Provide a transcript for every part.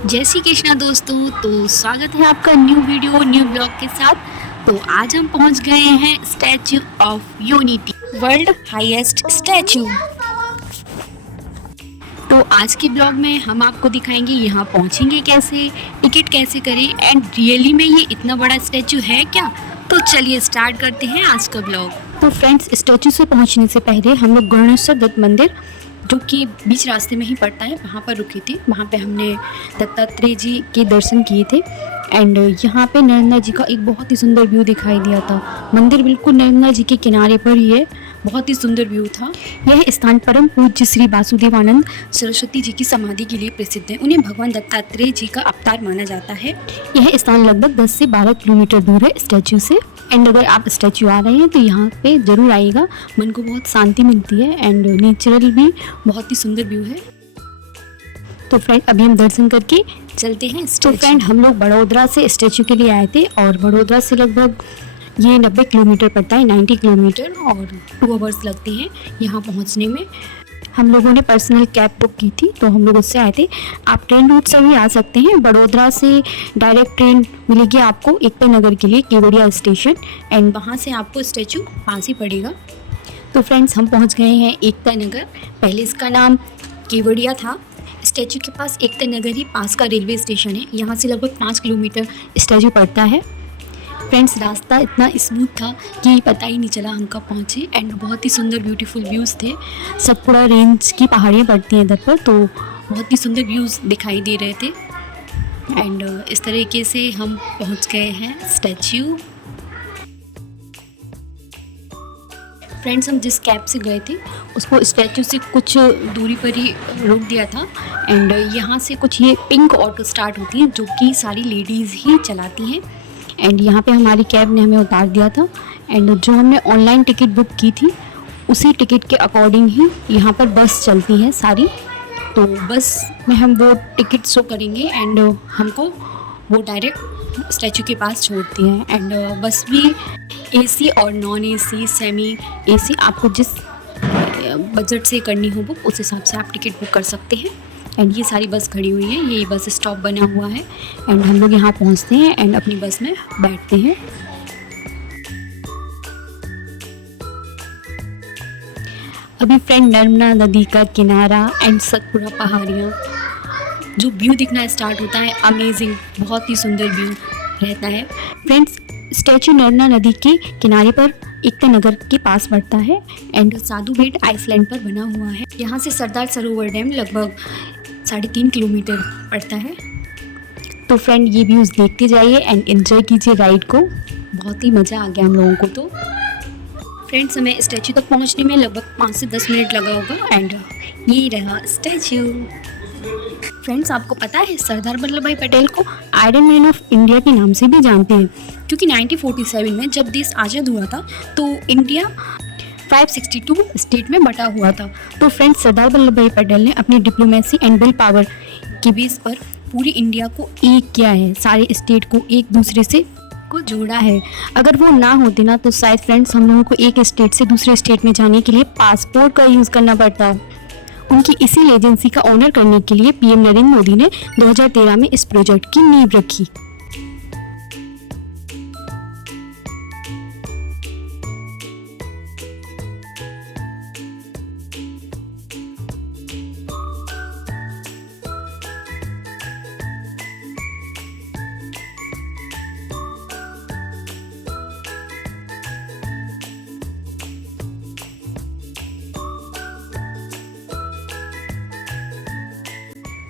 जय श्री कृष्णा दोस्तों। तो स्वागत है आपका न्यू वीडियो न्यू ब्लॉग के साथ। तो आज हम पहुंच गए हैं statue of unity, world highest statue. तो आज के ब्लॉग में हम आपको दिखाएंगे यहाँ पहुँचेंगे कैसे, टिकट कैसे करें एंड रियली में ये इतना बड़ा स्टैच्यू है क्या। तो चलिए स्टार्ट करते हैं आज का ब्लॉग। तो फ्रेंड्स, स्टैच्यू से पहुँचने से पहले हम लोग गणेश्वर दत्त मंदिर, जो कि बीच रास्ते में ही पड़ता है, वहाँ पर रुके थे। वहाँ पे हमने दत्तात्रेय जी के दर्शन किए थे एंड यहाँ पे नर्मदा जी का एक बहुत ही सुंदर व्यू दिखाई दिया था। मंदिर बिल्कुल नर्मदा जी के किनारे पर ही है, बहुत ही सुंदर व्यू था। यह स्थान परम पूज्य श्री वासुदेवानंद सरस्वती जी की समाधि के लिए प्रसिद्ध है। उन्हें भगवान दत्तात्रेय जी का अवतार माना जाता है। यह स्थान लगभग 10 से 12 किलोमीटर दूर है स्टैच्यू से। एंड अगर आप स्टैच्यू आ रहे हैं तो यहाँ पे ज़रूर आइएगा, मन को बहुत शांति मिलती है एंड नेचुरल भी बहुत ही सुंदर व्यू है। तो फ्रेंड, अभी हम दर्शन करके चलते हैं। तो फ्रेंड, हम लोग बड़ोदरा से स्टैच्यू के लिए आए थे और बड़ोदरा से लगभग ये 90 किलोमीटर पड़ता है, 90 किलोमीटर, और 2 आवर्स लगते हैं यहाँ पहुँचने में। हम लोगों ने पर्सनल कैब बुक की थी तो हम लोग उससे आए थे। आप ट्रेन रूट से भी आ सकते हैं। बड़ोदरा से डायरेक्ट ट्रेन मिलेगी आपको एकता नगर के लिए, केवड़िया स्टेशन, एंड वहाँ से आपको स्टैच्यू पास ही पड़ेगा। तो फ्रेंड्स, हम पहुँच गए हैं एकता नगर। पहले इसका नाम केवड़िया था। स्टैच्यू के पास एकता नगर ही पास का रेलवे स्टेशन है। यहाँ से लगभग 5 किलोमीटर स्टैच्यू पड़ता है। फ्रेंड्स, रास्ता इतना स्मूथ था कि पता ही नहीं चला हम कब पहुँचे एंड बहुत ही सुंदर ब्यूटीफुल व्यूज़ थे। सतपुड़ा रेंज की पहाड़ियाँ पड़ती हैं इधर पर, तो बहुत ही सुंदर व्यूज़ दिखाई दे रहे थे। एंड इस तरीके से हम पहुँच गए हैं स्टैच्यू। फ्रेंड्स, हम जिस कैब से गए थे उसको स्टैच्यू से कुछ दूरी पर ही रोक दिया था एंड यहाँ से कुछ ये पिंक ऑटो स्टार्ट होती हैं जो कि सारी लेडीज़ ही चलाती हैं। एंड यहाँ पे हमारी कैब ने हमें उतार दिया था एंड जो हमने ऑनलाइन टिकट बुक की थी उसी टिकट के अकॉर्डिंग ही यहाँ पर बस चलती है सारी। तो बस में हम वो टिकट शो करेंगे एंड हमको वो डायरेक्ट स्टैच्यू के पास छोड़ती हैं। एंड बस भी एसी और नॉन एसी, सेमी एसी, आपको जिस बजट से करनी हो बुक उस हिसाब से आप टिकट बुक कर सकते हैं। एंड ये सारी बस खड़ी हुई है, ये बस स्टॉप बना हुआ है एंड हम लोग यहाँ पहुँचते हैं एंड अपनी बस में बैठते हैं। अभी फ्रेंड, नर्मदा नदी का किनारा एंड सतपुड़ा पहाड़ियाँ, जो व्यू दिखना स्टार्ट होता है, अमेजिंग, बहुत ही सुंदर व्यू रहता है। फ्रेंड्स, स्टैच्यू नर्मदा नदी के किनारे पर एकता नगर के पास पड़ता है एंड साधु बेट आइसलैंड पर बना हुआ है। यहाँ से सरदार सरोवर डैम लगभग 3.5 किलोमीटर पड़ता है। तो फ्रेंड, ये व्यूज़ देखते जाइए एंड एंजॉय कीजिए राइड को। बहुत ही मज़ा आ गया हम लोगों को। तो फ्रेंड्स, हमें स्टैच्यू तक पहुँचने में लगभग 5 से 10 मिनट लगा होगा एंड ये रहा स्टैच्यू। फ्रेंड्स, आपको पता है सरदार वल्लभ भाई पटेल को आयरन मैन ऑफ इंडिया के नाम से भी जानते हैं, क्योंकि 1947 में जब देश आज़ाद हुआ था तो इंडिया 562 स्टेट में बटा हुआ था। तो फ्रेंड्स, सरदार वल्लभ भाई पटेल ने अपनी डिप्लोमेसी एंड विल पावर के बेस पर पूरी इंडिया को एक किया है, सारे स्टेट को एक दूसरे से को जोड़ा है। अगर वो ना होते ना तो शायद फ्रेंड्स हम लोगों को एक स्टेट से दूसरे स्टेट में जाने के लिए पासपोर्ट का यूज़ करना पड़ता। उनकी इसी एजेंसी का ऑनर करने के लिए पीएम नरेंद्र मोदी ने 2013 में इस प्रोजेक्ट की नींव रखी।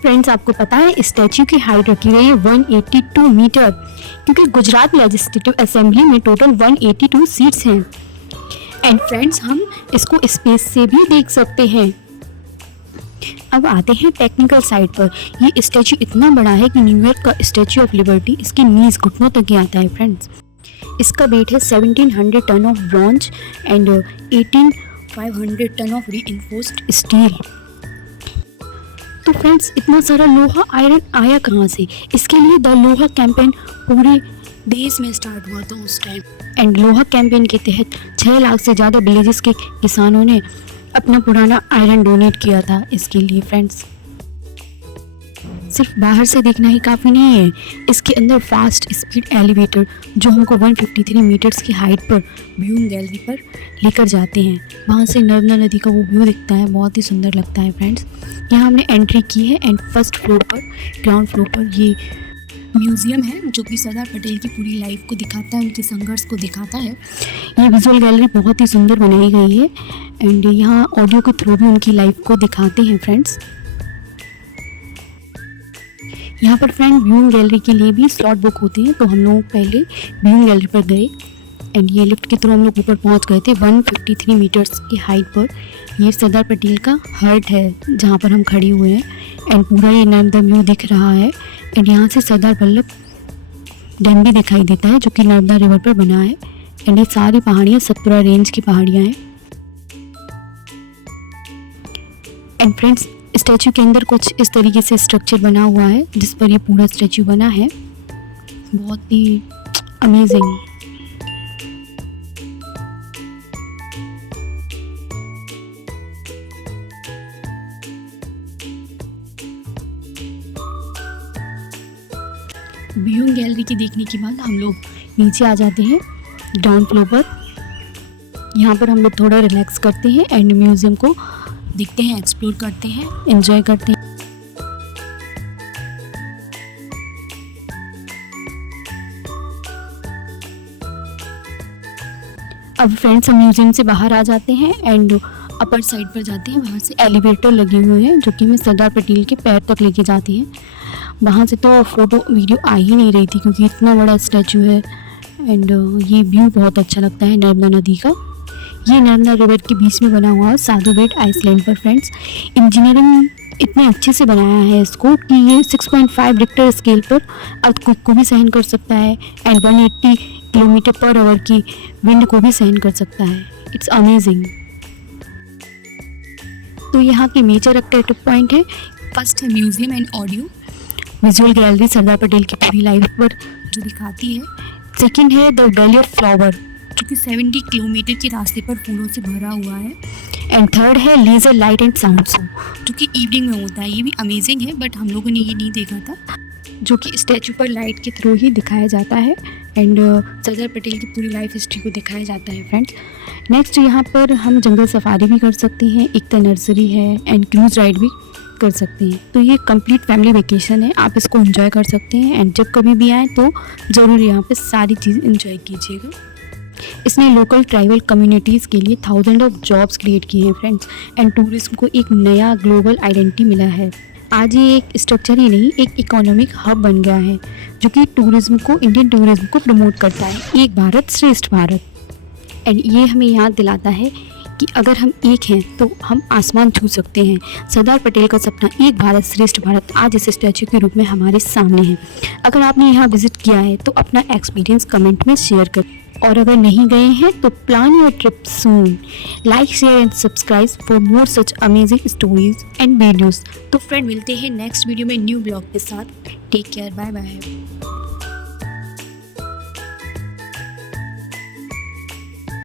फ्रेंड्स, आपको पता है स्टैच्यू की हाइट रखी गई है 182 मीटर, क्योंकि गुजरात लेजिस्लेटिव असेंबली में टोटल 182 सीट्स हैं। एंड फ्रेंड्स, हम इसको स्पेस से भी देख सकते हैं। अब आते हैं टेक्निकल साइड पर। ये स्टैच्यू इतना बड़ा है कि न्यूयॉर्क का स्टैच्यू ऑफ लिबर्टी इसके नीज घुटनों तक ही आता है। फ्रेंड्स, इसका वेट है 1700 ton of bronze and 18500 ton of reinforced steel. तो फ्रेंड्स, इतना सारा लोहा आयरन आया कहाँ से? इसके लिए द लोहा कैंपेन पूरे देश में स्टार्ट हुआ था उस टाइम एंड लोहा कैंपेन के तहत 6 लाख से ज़्यादा विलेजेस के किसानों ने अपना पुराना आयरन डोनेट किया था इसके लिए। फ्रेंड्स, सिर्फ बाहर से देखना ही काफ़ी नहीं है, इसके अंदर फास्ट स्पीड एलिवेटर जो हमको 153 मीटर्स की हाइट पर व्यूइंग गैलरी पर लेकर जाते हैं। वहाँ से नर्मदा नदी का वो व्यू दिखता है, बहुत ही सुंदर लगता है फ्रेंड्स। यहाँ हमने एंट्री की है एंड फर्स्ट फ्लोर पर, ग्राउंड फ्लोर पर ये म्यूज़ियम है जो कि सरदार पटेल की पूरी लाइफ को दिखाता है, उनके संघर्ष को दिखाता है। ये विजुअल गैलरी बहुत ही सुंदर बनाई गई है एंड यहाँ ऑडियो के थ्रू भी उनकी लाइफ को दिखाते हैं फ्रेंड्स। यहाँ पर फ्रेंड व्यूइंग गैलरी के लिए भी स्लॉट बुक होते हैं, तो हम लोग पहले व्यूइंग गैलरी पर गए एंड ये लिफ्ट के थ्रू हम लोग ऊपर पहुँच गए थे 153 मीटर्स की हाइट पर। ये सरदार पटेल का हर्ट है जहाँ पर हम खड़े हुए हैं एंड पूरा ये नर्मदा व्यू दिख रहा है एंड यहाँ से सरदार वल्लभ डैम भी दिखाई देता है जो कि नर्मदा रिवर पर बना है एंड ये सारी पहाड़ियाँ सतपुरा रेंज की पहाड़ियाँ हैं। एंड फ्रेंड्स स्टैचू के अंदर कुछ इस तरीके से स्ट्रक्चर बना हुआ है जिस पर ये पूरा स्टैचू बना है, बहुत ही अमेजिंग। व्यूइंग गैलरी की देखने के बाद हम लोग नीचे आ जाते हैं ग्राउंड फ्लोर पर। यहाँ पर हम लोग थोड़ा रिलैक्स करते हैं एंड म्यूज़ियम को देखते हैं, एक्सप्लोर करते हैं, एंजॉय करते हैं। अब फ्रेंड्स हम म्यूज़ियम से बाहर आ जाते हैं एंड अपर साइड पर जाते हैं। वहाँ से एलिवेटर लगे हुए हैं जो कि हमें सरदार पटेल के पैर तक लेके जाती हैं। वहाँ से तो फ़ोटो वीडियो आ ही नहीं रही थी क्योंकि इतना बड़ा स्टैचू है एंड ये व्यू बहुत अच्छा लगता है नर्मदा नदी का। ये नर्मदा रिवर के बीच में बना हुआ है साधु बेट आइसलैंड पर फ्रेंड्स। इंजीनियरिंग इतने अच्छे से बनाया है इसको कि ये 6.5 रिक्टर स्केल पर अर्थक्वेक को भी सहन कर सकता है एंड 180 किलोमीटर पर आवर की विंड को भी सहन कर सकता है। It's amazing. तो यहाँ के मेजर अट्रैक्टिव पॉइंट है, फर्स्ट है museum and audio visual gallery Sardar Patel की पूरी लाइफ पर जो दिखाती है। सेकंड है द वैली ऑफ फ्लावर जो कि 70 किलोमीटर के रास्ते पर फूलों से भरा हुआ है एंड थर्ड है laser light and sound show जो कि इवनिंग में होता है। ये भी अमेजिंग है बट हम लोगों ने ये नहीं देखा था, जो कि स्टैचू पर लाइट के थ्रू ही दिखाया जाता है एंड सरदार पटेल की पूरी लाइफ हिस्ट्री को दिखाया जाता है फ्रेंड्स। नेक्स्ट यहाँ पर हम जंगल सफारी भी कर सकते हैं, एकता नर्सरी है एंड क्रूज़ राइड भी कर सकते हैं। तो ये कंप्लीट फैमिली वेकेशन है, आप इसको एंजॉय कर सकते हैं एंड जब कभी भी आएँ तो ज़रूर यहाँ पे सारी चीज़ एंजॉय कीजिएगा। इसने लोकल ट्राइबल कम्युनिटीज़ के लिए थाउजेंड ऑफ जॉब्स क्रिएट किए हैं फ्रेंड्स एंड टूरिज्म को एक नया ग्लोबल आइडेंटिटी मिला है। आज ये एक स्ट्रक्चर ही नहीं, एक इकोनॉमिक हब बन गया है जो कि टूरिज्म को, इंडियन टूरिज्म को प्रमोट करता है। एक भारत श्रेष्ठ भारत एंड ये हमें याद दिलाता है कि अगर हम एक हैं तो हम आसमान छू सकते हैं। सरदार पटेल का सपना एक भारत श्रेष्ठ भारत आज इस स्टैचू के रूप में हमारे सामने है। अगर आपने यहाँ विजिट किया है तो अपना एक्सपीरियंस कमेंट में शेयर कर, और अगर नहीं गए हैं तो plan your trip soon. Like, share and subscribe for more such amazing stories and videos. तो फ्रेंड मिलते हैं नेक्स्ट वीडियो में न्यू ब्लॉग के साथ। Take care, bye bye.